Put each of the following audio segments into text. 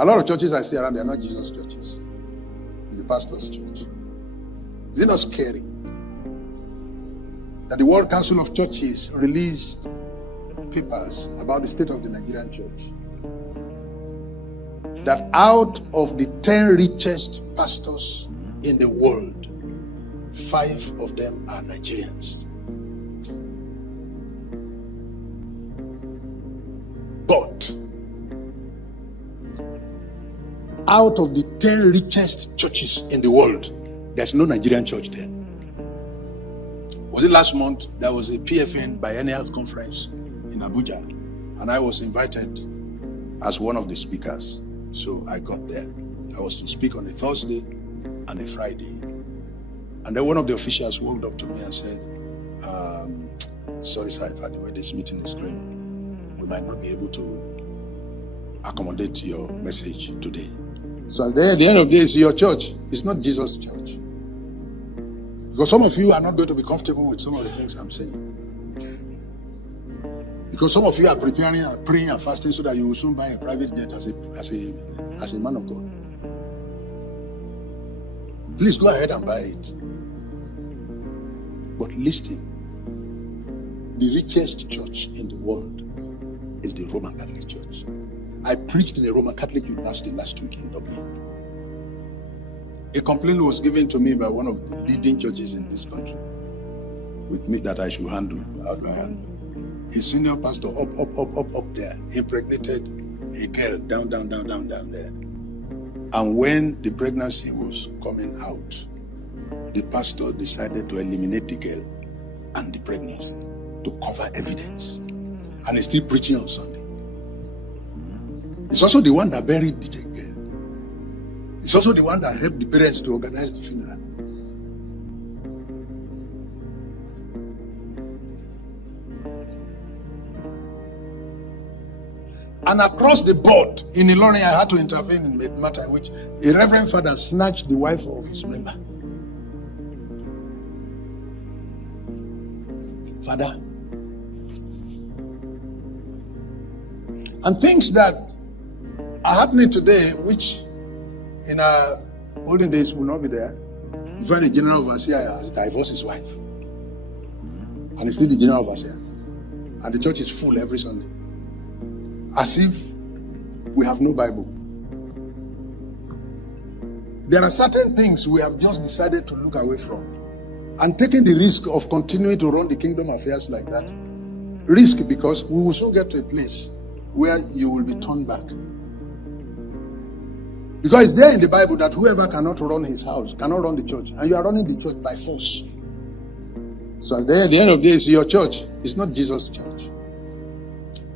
A lot of churches I see around, they are not Jesus churches. It's the pastor's church. Is it not scary that the World Council of Churches released papers about the state of the Nigerian church? That out of the 10 richest pastors in the world, 5 of them are Nigerians. But out of the 10 richest churches in the world, there's no Nigerian church there. Was it last month? There was a PFN biennial conference in Abuja, and I was invited as one of the speakers. So I got there. I was to speak on a Thursday and a Friday. And then one of the officials walked up to me and said, sorry, sir, the way this meeting is going, we might not be able to accommodate your message today. So at the end of the day, it's your church. It's not Jesus' church. Because some of you are not going to be comfortable with some of the things I'm saying. Because some of you are preparing and praying and fasting so that you will soon buy a private jet as a man of God. Please go ahead and buy it. But listen, the richest church in the world is the Roman Catholic Church. I preached in a Roman Catholic university last week in Dublin. A complaint was given to me by one of the leading churches in this country with me that I should handle. How do I handle? A senior pastor up there impregnated a girl down there. And when the pregnancy was coming out, the pastor decided to eliminate the girl and the pregnancy to cover evidence. And he's still preaching on Sunday. It's also the one that buried the girl. It's also the one that helped the parents to organize the funeral. And across the board, in Ilorin, I had to intervene in a matter in which a reverend father snatched the wife of his member. Father. And things that are happening today, which in our olden days will not be there. You find the general overseer has divorced his wife. And he's still the general overseer. And the church is full every Sunday. As if we have no Bible. There are certain things we have just decided to look away from. And taking the risk of continuing to run the kingdom affairs like that. Risk because we will soon get to a place where you will be turned back. Because it's there in the Bible that whoever cannot run his house, cannot run the church. And you are running the church by force. So at the end of the day, it's your church. It's not Jesus' church.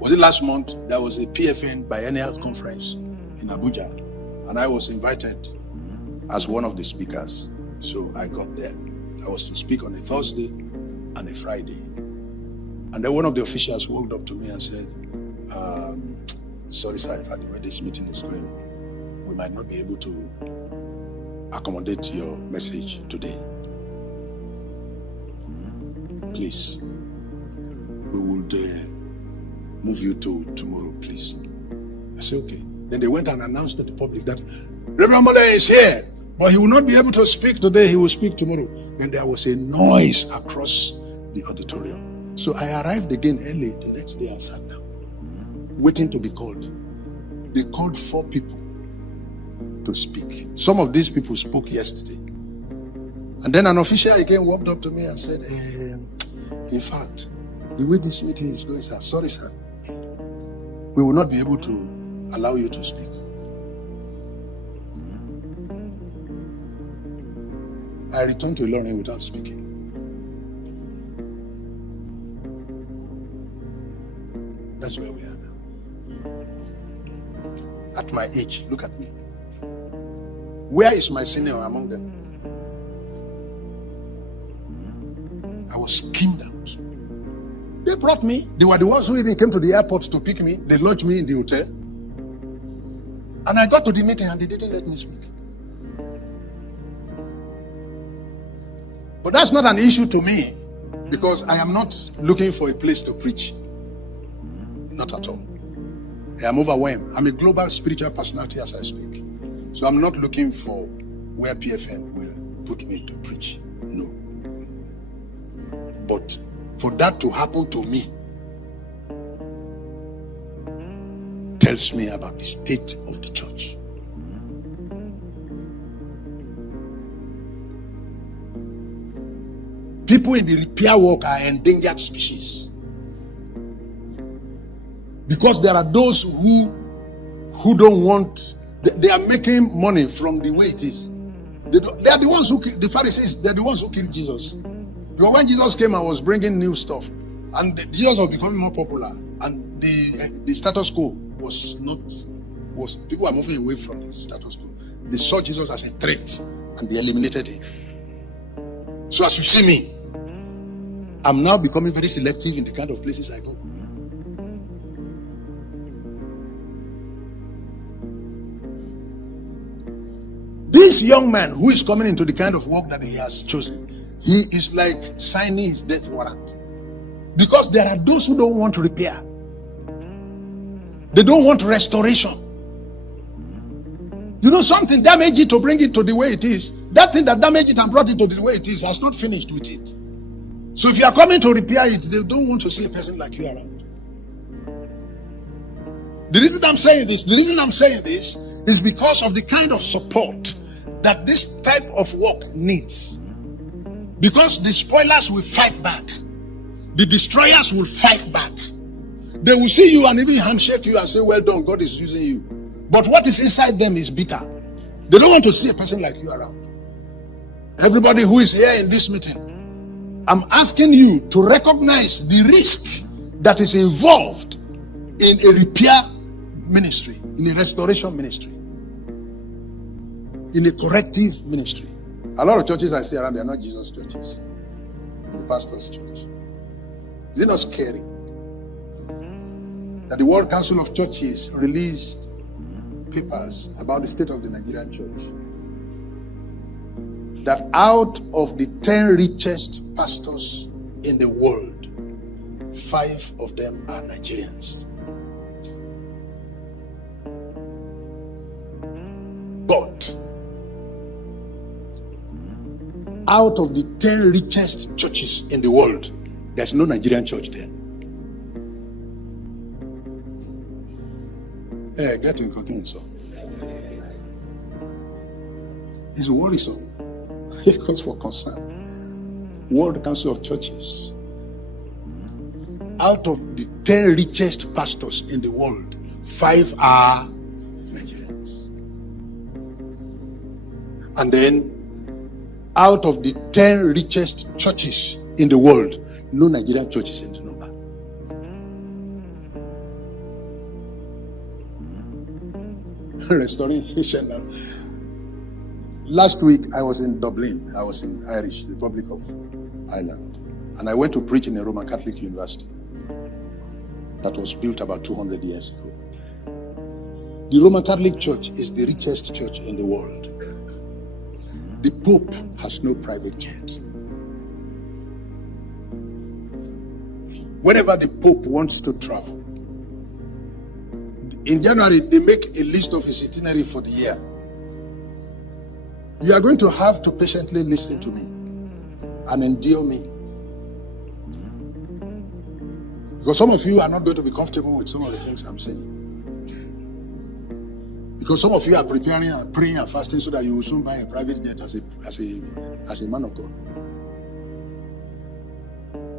Was it last month? There was a PFN biennial conference in Abuja. And I was invited as one of the speakers. So I got there. I was to speak on a Thursday and a Friday. And then one of the officials walked up to me and said, sorry, sir, the way this meeting is going, we might not be able to accommodate your message today. Please, we would move you to tomorrow, please. I said, okay. Then they went and announced to the public that Reverend Molehin is here, but he will not be able to speak today. He will speak tomorrow. Then there was a noise across the auditorium. So I arrived again early the next day and sat down, waiting to be called. They called 4 people to speak. Some of these people spoke yesterday. And then an official again walked up to me and said, in fact, the way this meeting is going, sir, sorry, sir, we will not be able to allow you to speak. I returned to Ilorin without speaking. That's where we are now. At my age, look at me. Where is my senior among them? I was skimmed out. They brought me. They were the ones who even came to the airport to pick me. They lodged me in the hotel. And I got to the meeting and they didn't let me speak. But that's not an issue to me because I am not looking for a place to preach. Not at all. I'm overwhelmed. I'm a global spiritual personality as I speak. So I'm not looking for where PFN will put me to preach. No. But for that to happen to me tells me about the state of the church. People in the repair work are endangered species. Because there are those who don't want, they are making money from the way it is. They are the ones who, the Pharisees, they're the ones who killed Jesus. Because when Jesus came and was bringing new stuff, and Jesus was becoming more popular, and the status quo was people are moving away from the status quo. They saw Jesus as a threat, and they eliminated him. So as you see me, I'm now becoming very selective in the kind of places I go. This young man who is coming into the kind of work that he has chosen, he is like signing his death warrant. Because there are those who don't want repair. They don't want restoration. You know, something damaged it to bring it to the way it is. That thing that damaged it and brought it to the way it is has not finished with it. So if you are coming to repair it, they don't want to see a person like you around. The reason I'm saying this is because of the kind of support that this type of work needs. Because the spoilers will fight back. The destroyers will fight back. They will see you and even handshake you and say, well done, God is using you. But what is inside them is bitter. They don't want to see a person like you around. Everybody who is here in this meeting, I'm asking you to recognize the risk that is involved in a repair ministry, in a restoration ministry, in a corrective ministry. A lot of churches I see around, they are not Jesus churches. It's the pastor's church. Is it not scary that the World Council of Churches released papers about the state of the Nigerian church? That out of the 10 richest pastors in the world, 5 of them are Nigerians. But out of the 10 richest churches in the world, there's no Nigerian church there. Hey, get in continue, so. It's worrisome. It calls for concern. World Council of Churches. Out of the 10 richest pastors in the world, 5 are Nigerians. And then, out of the 10 richest churches in the world, no Nigerian church is in the number. Restoration now. Last week, I was in Dublin. I was in Irish, Republic of Ireland. And I went to preach in a Roman Catholic university that was built about 200 years ago. The Roman Catholic Church is the richest church in the world. The Pope has no private jet. Whenever the Pope wants to travel, in January, they make a list of his itinerary for the year. You are going to have to patiently listen to me and endure me. Because some of you are not going to be comfortable with some of the things I'm saying. Because some of you are preparing and praying and fasting so that you will soon buy a private jet as a man of God.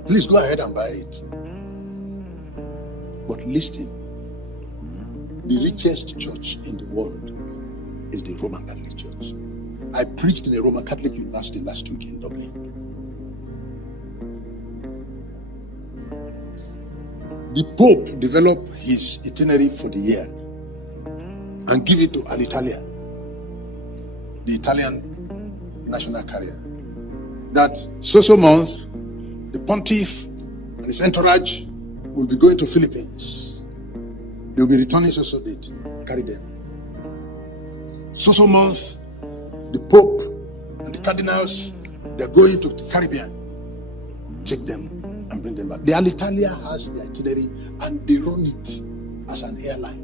Please go ahead and buy it. But listen, the richest church in the world is the Roman Catholic Church. I preached in a Roman Catholic university last week in Dublin. The Pope developed his itinerary for the year and give it to Alitalia, the Italian national carrier. That so month, the Pontiff and his entourage will be going to Philippines. They will be returning so date. Carry them. So month, the Pope and the cardinals, they're going to the Caribbean. Take them and bring them back. The Alitalia has the itinerary and they run it as an airline.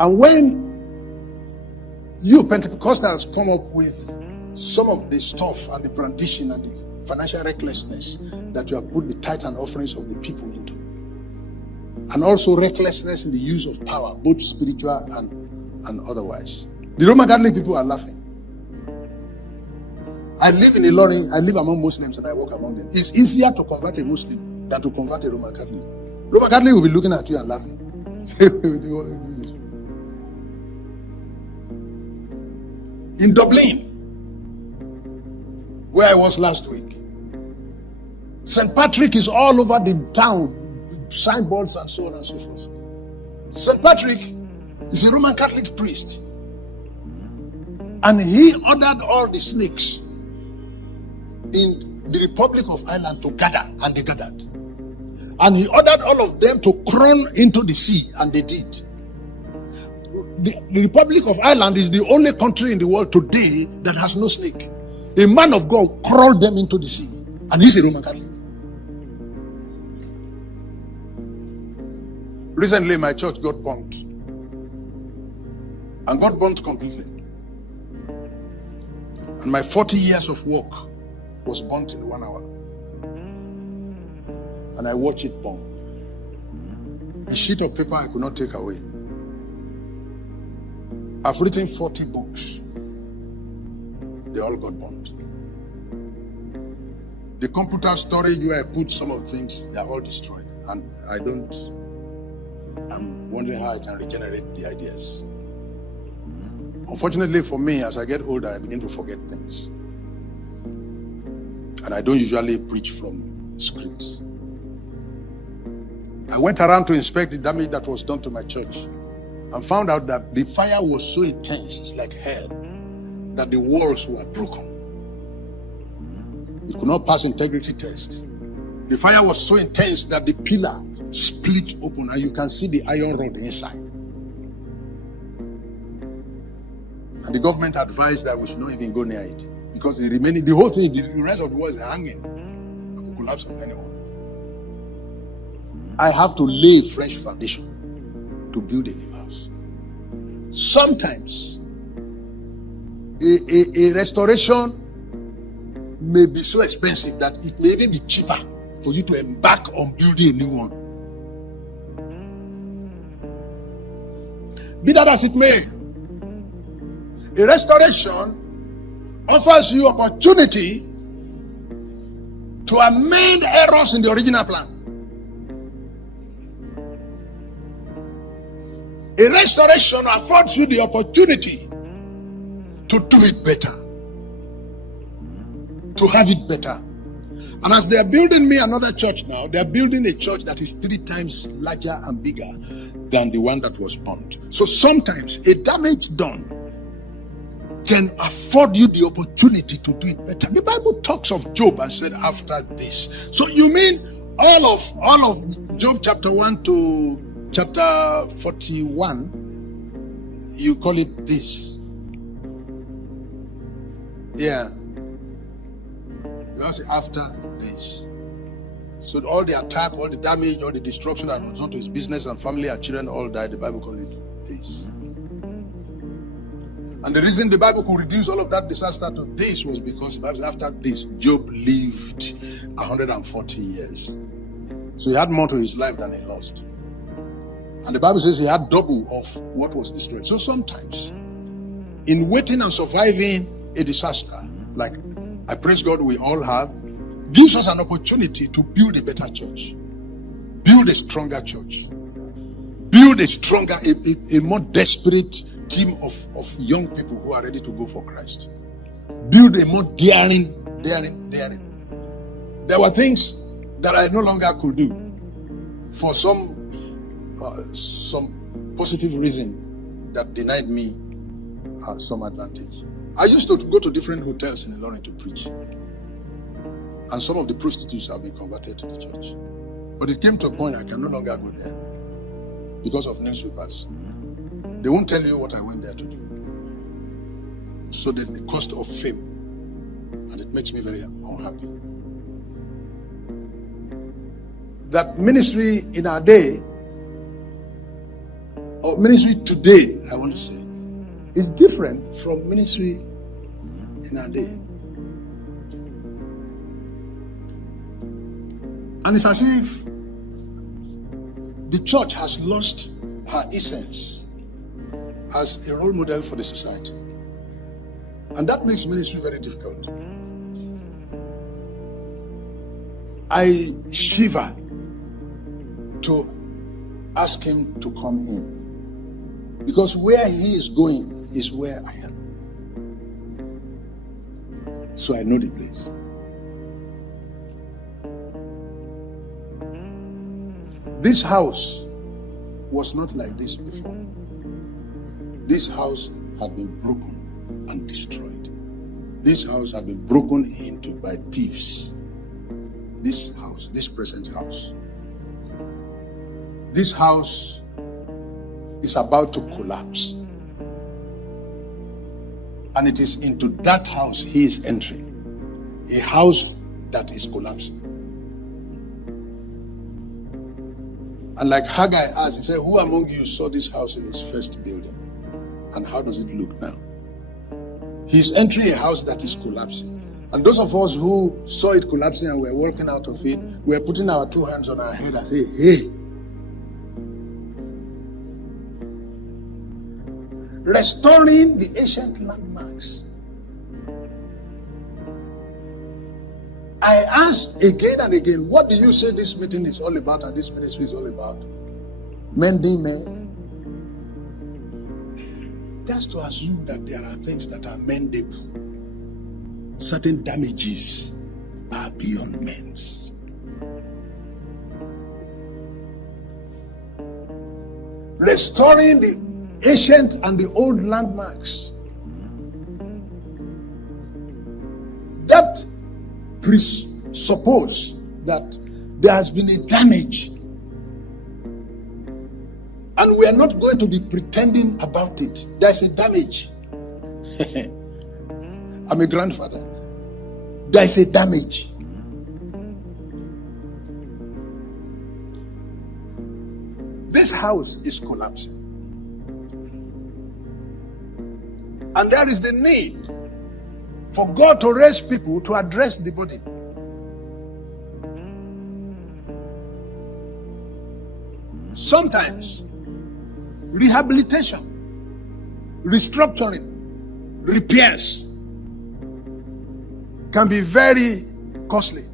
And when you Pentecostals come up with some of the stuff and the plantation and the financial recklessness that you have put the tithe and offerings of the people into, and also recklessness in the use of power, both spiritual and otherwise, the Roman Catholic people are laughing. I live in Ilorin, I live among Muslims and I work among them. It's easier to convert a Muslim than to convert a Roman Catholic. Roman Catholic will be looking at you and laughing. In Dublin, where I was last week, St. Patrick is all over the town, signboards and so on and so forth. St. Patrick is a Roman Catholic priest, and he ordered all the snakes in the Republic of Ireland to gather, and they gathered. And he ordered all of them to crawl into the sea, and they did. The Republic of Ireland is the only country in the world today that has no snake. A man of God crawled them into the sea, and he's a Roman Catholic. Recently, my church got burnt, and got burnt completely. And my 40 years of work was burnt in 1 hour. And I watched it burn. A sheet of paper I could not take away. I've written 40 books. They all got burnt. The computer storage where I put some of the things, they're all destroyed. And I'm wondering how I can regenerate the ideas. Unfortunately for me, as I get older, I begin to forget things. And I don't usually preach from scripts. I went around to inspect the damage that was done to my church and found out that the fire was so intense, it's like hell, that the walls were broken. It could not pass integrity test. The fire was so intense that the pillar split open and you can see the iron rod inside. And the government advised that we should not even go near it because the whole thing, the rest of the wall is hanging and will collapse on anyone. I have to lay fresh foundation to build a new house. Sometimes a restoration may be so expensive that it may even be cheaper for you to embark on building a new one. Be that as it may, a restoration offers you opportunity to amend errors in the original plan. A restoration affords you the opportunity to do it better, to have it better. And as they are building me another church now, they are building a church that is 3 times larger and bigger than the one that was burnt. So sometimes a damage done can afford you the opportunity to do it better. The Bible talks of Job and said after this. So you mean all of Job chapter 1 to chapter 41, you call it this? Yeah. You want to say after this. So all the attack, all the damage, all the destruction that was done to his business and family and children all died. The Bible called it this. And the reason the Bible could reduce all of that disaster to this was because the Bible says after this, Job lived 140 years. So he had more to his life than he lost. And the Bible says he had double of what was destroyed. So sometimes, in waiting and surviving a disaster, like I praise God we all have, gives us an opportunity to build a better church, build a stronger church, build a stronger, a more desperate team of young people who are ready to go for Christ, build a more daring. There were things that I no longer could do for some positive reason that denied me some advantage. I used to go to different hotels in Ilorin to preach, and some of the prostitutes have been converted to the church. But it came to a point I can no longer go there because of newspapers. They won't tell you what I went there to do. So there's the cost of fame, and it makes me very unhappy. That ministry in our day, or ministry today, I want to say, is different from ministry in our day. And it's as if the church has lost her essence as a role model for the society. And that makes ministry very difficult. I shiver to ask him to come in, because where he is going is where I am. So I know the place. This house was not like this before. This house had been broken and destroyed. This house had been broken into by thieves. This house, this present house. This house is about to collapse. And it is into that house he is entering. A house that is collapsing. And like Haggai asked, he said, who among you saw this house in its first building? And how does it look now? He's entering a house that is collapsing. And those of us who saw it collapsing and were walking out of it, we're putting our two hands on our head and say, hey. Restoring the ancient landmarks. I asked again and again, what do you say this meeting is all about and this ministry is all about? Mending men. That's to assume that there are things that are mendable. Certain damages are beyond men's. Restoring the ancient and the old landmarks. That presuppose that there has been a damage, and we are not going to be pretending about it. There's a damage. I'm a grandfather. There's a damage. This house is collapsing, and there is the need for God to raise people to address the body. Sometimes rehabilitation, restructuring, repairs can be very costly.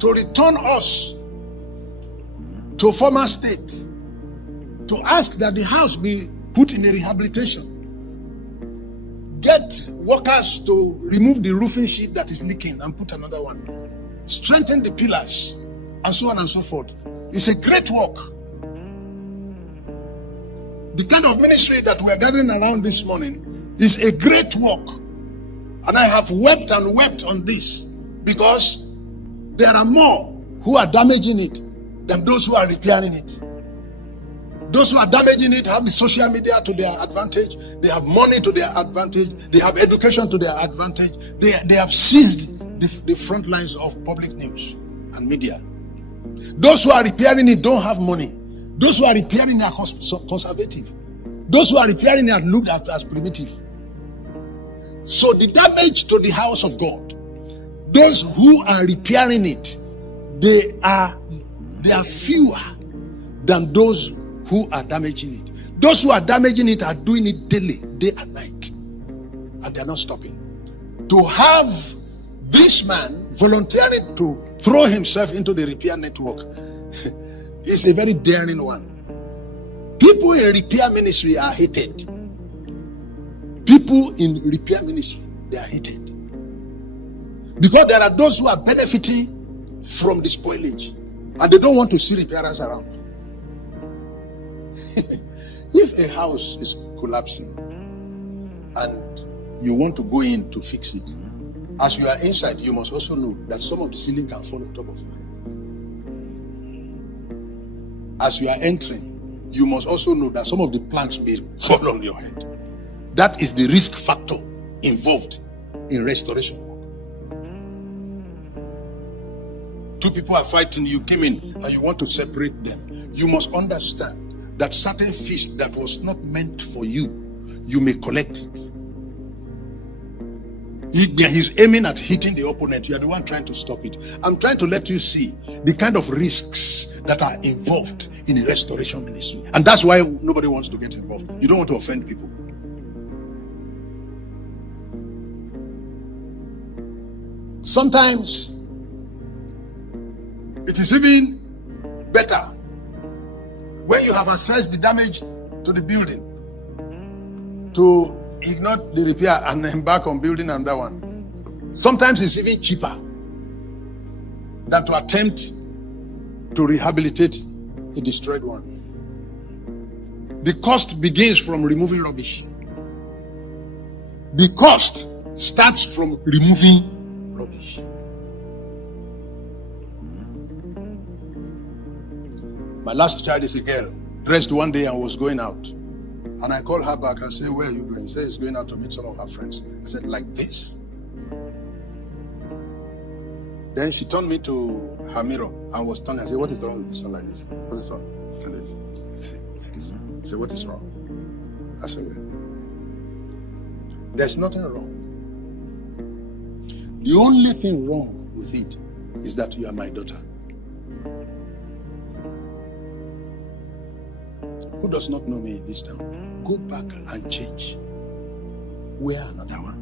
To return us to a former state, to ask that the house be put in a rehabilitation, get workers to remove the roofing sheet that is leaking and put another one, strengthen the pillars, and so on and so forth. It's a great work. The kind of ministry that we are gathering around this morning is a great work. And I have wept and wept on this, because there are more who are damaging it than those who are repairing it. Those who are damaging it have the social media to their advantage. They have money to their advantage. They have education to their advantage. They have seized the front lines of public news and media. Those who are repairing it don't have money. Those who are repairing it are conservative. Those who are repairing it are looked at as primitive. So the damage to the house of God, those who are repairing it, they are fewer than those who are damaging it. Those who are damaging it are doing it daily, day and night, and they are not stopping. To have this man volunteering to throw himself into the repair network is a very daring one. People in repair ministry are hated. People in repair ministry, they are hated. Because there are those who are benefiting from the spoilage, and they don't want to see repairers around. If a house is collapsing and you want to go in to fix it, as you are inside, you must also know that some of the ceiling can fall on top of your head. As you are entering, you must also know that some of the planks may fall on your head. That is the risk factor involved in restoration work. Two people are fighting, you came in and you want to separate them. You must understand that certain fish that was not meant for you, you may collect it. He's aiming at hitting the opponent. You are the one trying to stop it. I'm trying to let you see the kind of risks that are involved in the restoration ministry. And that's why nobody wants to get involved. You don't want to offend people. Sometimes it is even better when you have assessed the damage to the building to ignore the repair and embark on building another one. Sometimes it's even cheaper than to attempt to rehabilitate a destroyed one. The cost begins from removing rubbish. The cost starts from removing rubbish. My last child is a girl, dressed one day and was going out. And I called her back and said, where are you going? She said, she's going out to meet some of her friends. I said, like this? Then she turned me to her mirror and was turning. I said, what is wrong with this one like this? What is wrong? She said, what is wrong? I said, well, there's nothing wrong. The only thing wrong with it is that you are my daughter. Who does not know me in this town? Go back and change. Wear another one.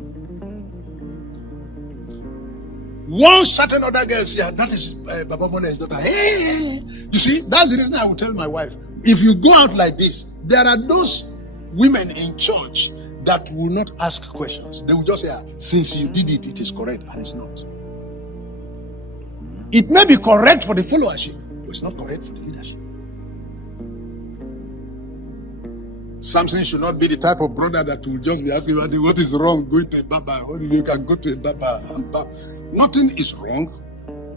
One certain other girl said, that is Baba Molehin's daughter. Hey! You see, that's the reason I will tell my wife, if you go out like this, there are those women in church that will not ask questions. They will just say, since you did it, it is correct, and it's not. It may be correct for the followership, but it's not correct for the leadership. Samson should not be the type of brother that will just be asking, what is wrong going to a Baba? You can go to a Baba and Baba. Nothing is wrong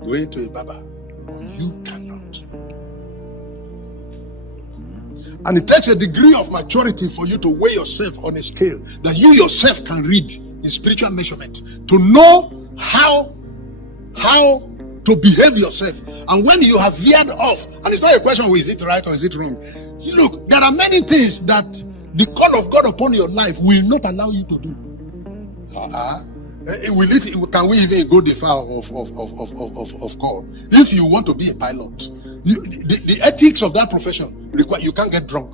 going to a Baba, but you cannot. And it takes a degree of maturity for you to weigh yourself on a scale that you yourself can read in spiritual measurement, to know how to behave yourself. And when you have veered off, and it's not a question of is it right or is it wrong. Look, there are many things that the call of God upon your life will not allow you to do. Can we even go the far of God? If you want to be a pilot, the ethics of that profession require you can't get drunk.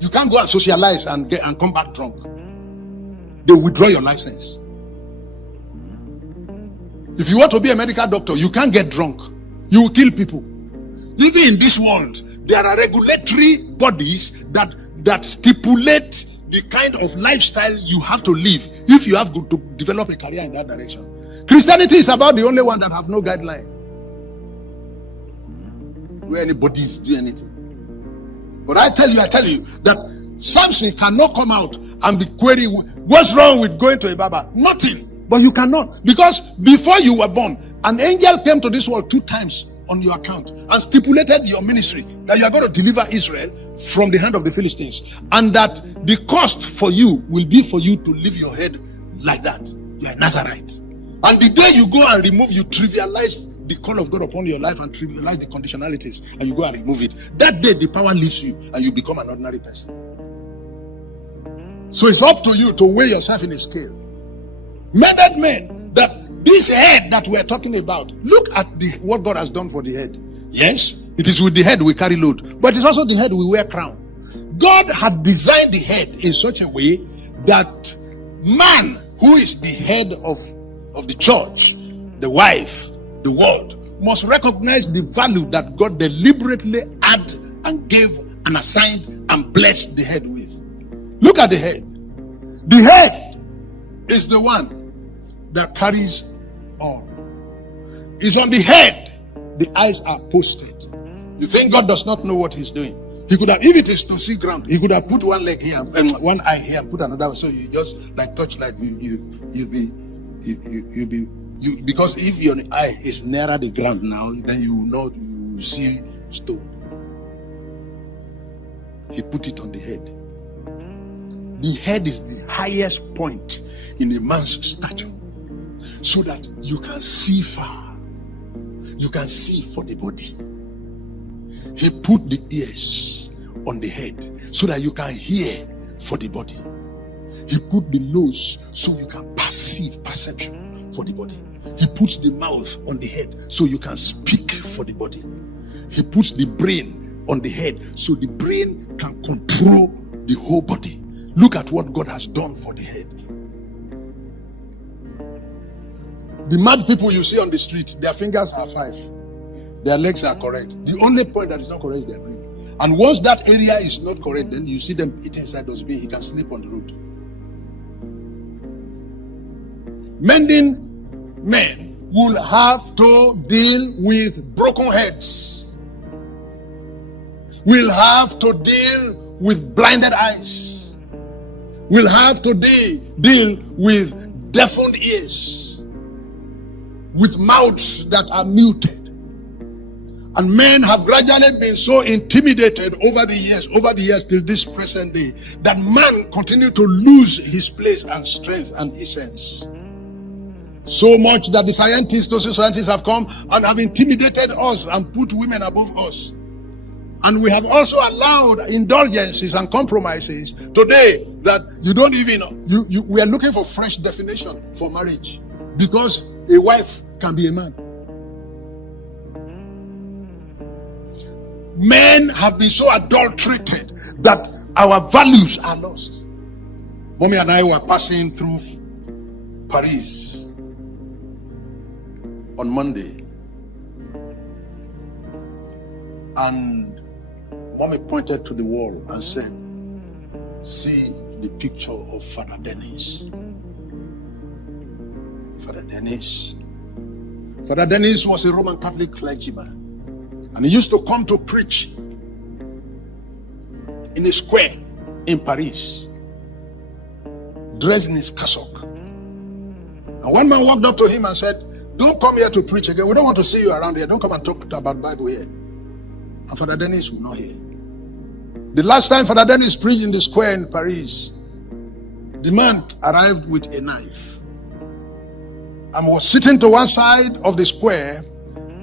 You can't go and socialize and come back drunk. They withdraw your license. If you want to be a medical doctor, you can't get drunk. You will kill people. Even in this world, there are regulatory bodies that stipulate the kind of lifestyle you have to live if you have to develop a career in that direction. Christianity is about the only one that have no guideline where anybody do anything. But I tell you that Samson cannot come out and be querying what's wrong with going to a Baba. Nothing. But you cannot, because before you were born, an angel came to this world 2 times on your account and stipulated your ministry that you are going to deliver Israel from the hand of the Philistines, and that the cost for you will be for you to leave your head like that. You are a Nazarite. And the day you go and remove, you trivialize the call of God upon your life and trivialize the conditionalities, and you go and remove it. That day the power leaves you and you become an ordinary person. So it's up to you to weigh yourself in a scale. Men, that this head that we're talking about, look at what God has done for the head. Yes, it is with the head we carry load, but it's also the head we wear crown. God had designed the head in such a way that man, who is the head of the church, the wife, the world, must recognize the value that God deliberately added and gave and assigned and blessed the head with. Look at the head. The head is the one that carries all. It's on the head the eyes are posted. You think God does not know what he's doing? He could have, if it is to see ground, he could have put one leg here and one eye here and put another one. So you just like touch, like you because if your eye is nearer the ground now, then you will know, you will see stone. He put it on the head. The head is the highest point in a man's stature. so that you can see far. You can see for the body. He put the ears on the head so that you can hear for the body. He put the nose so you can perception for the body. He puts the mouth on the head so you can speak for the body. He puts the brain on the head so the brain can control the whole body. Look at what God has done for the head. The mad people you see on the street, their fingers are 5. Their legs are correct. The only point that is not correct is their brain. And once that area is not correct, then you see them eating inside those beans. He can sleep on the road. Mending men will have to deal with broken heads. Will have to deal with blinded eyes. Will have to deal with deafened ears. With mouths that are muted. And men have gradually been so intimidated over the years till this present day, that man continues to lose his place and strength and essence. So much that the social scientists have come and have intimidated us and put women above us. And we have also allowed indulgences and compromises today that you don't even, we are looking for fresh definition for marriage, because a wife can be a man. Men have been so adulterated that our values are lost. Mommy and I were passing through Paris on Monday, and Mommy pointed to the wall and said, "See the picture of Father Dennis." Father Dennis. Father Dennis was a Roman Catholic clergyman. And he used to come to preach in a square in Paris, dressed in his cassock. And one man walked up to him and said, "Don't come here to preach again. We don't want to see you around here. Don't come and talk about Bible here." And Father Dennis would not hear. The last time Father Dennis preached in the square in Paris, the man arrived with a knife and was sitting to one side of the square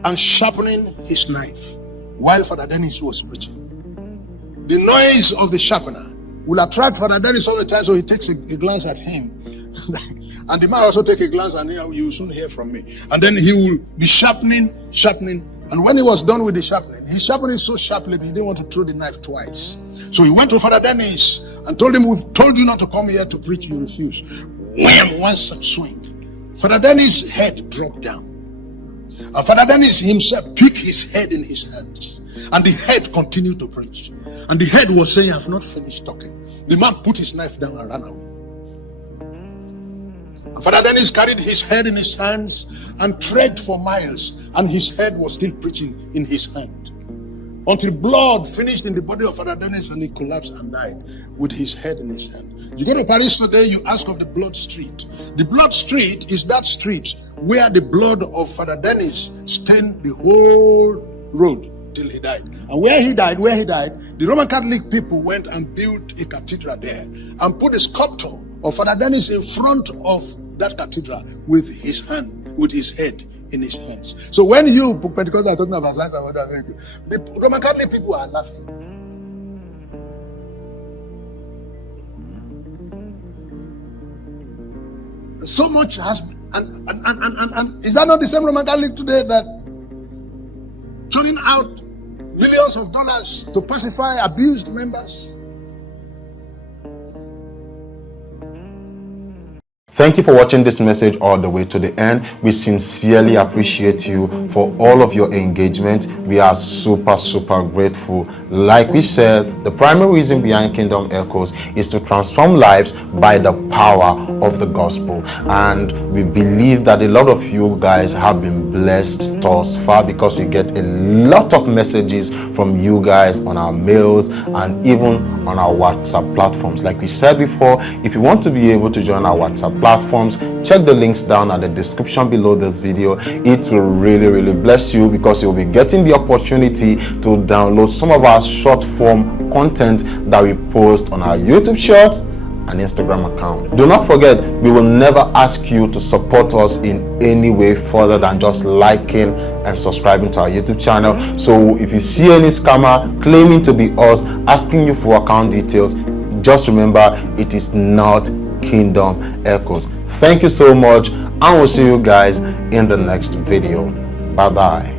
and sharpening his knife while Father Dennis was preaching. The noise of the sharpener will attract Father Dennis all the time, so he takes a glance at him. And the man also take a glance, and you will soon hear from me. And then he will be sharpening. And when he was done with the sharpening, he sharpened it so sharply that he didn't want to throw the knife twice. So he went to Father Dennis and told him, "We've told you not to come here to preach, you refuse." Wham! One such swing. Father Dennis' head dropped down. And Father Dennis himself picked his head in his hands. And the head continued to preach. And the head was saying, "I've not finished talking." The man put his knife down and ran away. And Father Dennis carried his head in his hands and trekked for miles. And his head was still preaching in his hand. Until blood finished in the body of Father Dennis and he collapsed and died with his head in his hand. You go to Paris today, you ask of the blood street. The blood street is that street where the blood of Father Dennis stained the whole road till he died. And where he died, the Roman Catholic people went and built a cathedral there and put a sculpture of Father Dennis in front of that cathedral with his head in his hands. So when you Pentecostals are talking about science and what the Roman Catholic people are laughing. So much has been, and is that not the same Roman Catholic today that churning out millions of dollars to pacify abused members? Thank you for watching this message all the way to the end. We sincerely appreciate you for all of your engagement. We are super grateful. Like we said, the primary reason behind Kingdom Echoes is to transform lives by the power of the gospel. And we believe that a lot of you guys have been blessed thus far, because we get a lot of messages from you guys on our mails and even on our WhatsApp platforms. Like we said before, if you want to be able to join our WhatsApp platforms, check the links down at the description below this video. It will really bless you, because you'll be getting the opportunity to download some of our short form content that we post on our YouTube shorts and Instagram account. Do not forget, we will never ask you to support us in any way further than just liking and subscribing to our YouTube channel. So if you see any scammer claiming to be us, asking you for account details, just remember it is not Kingdom Echoes. Thank you so much, and we'll see you guys in the next video. Bye bye.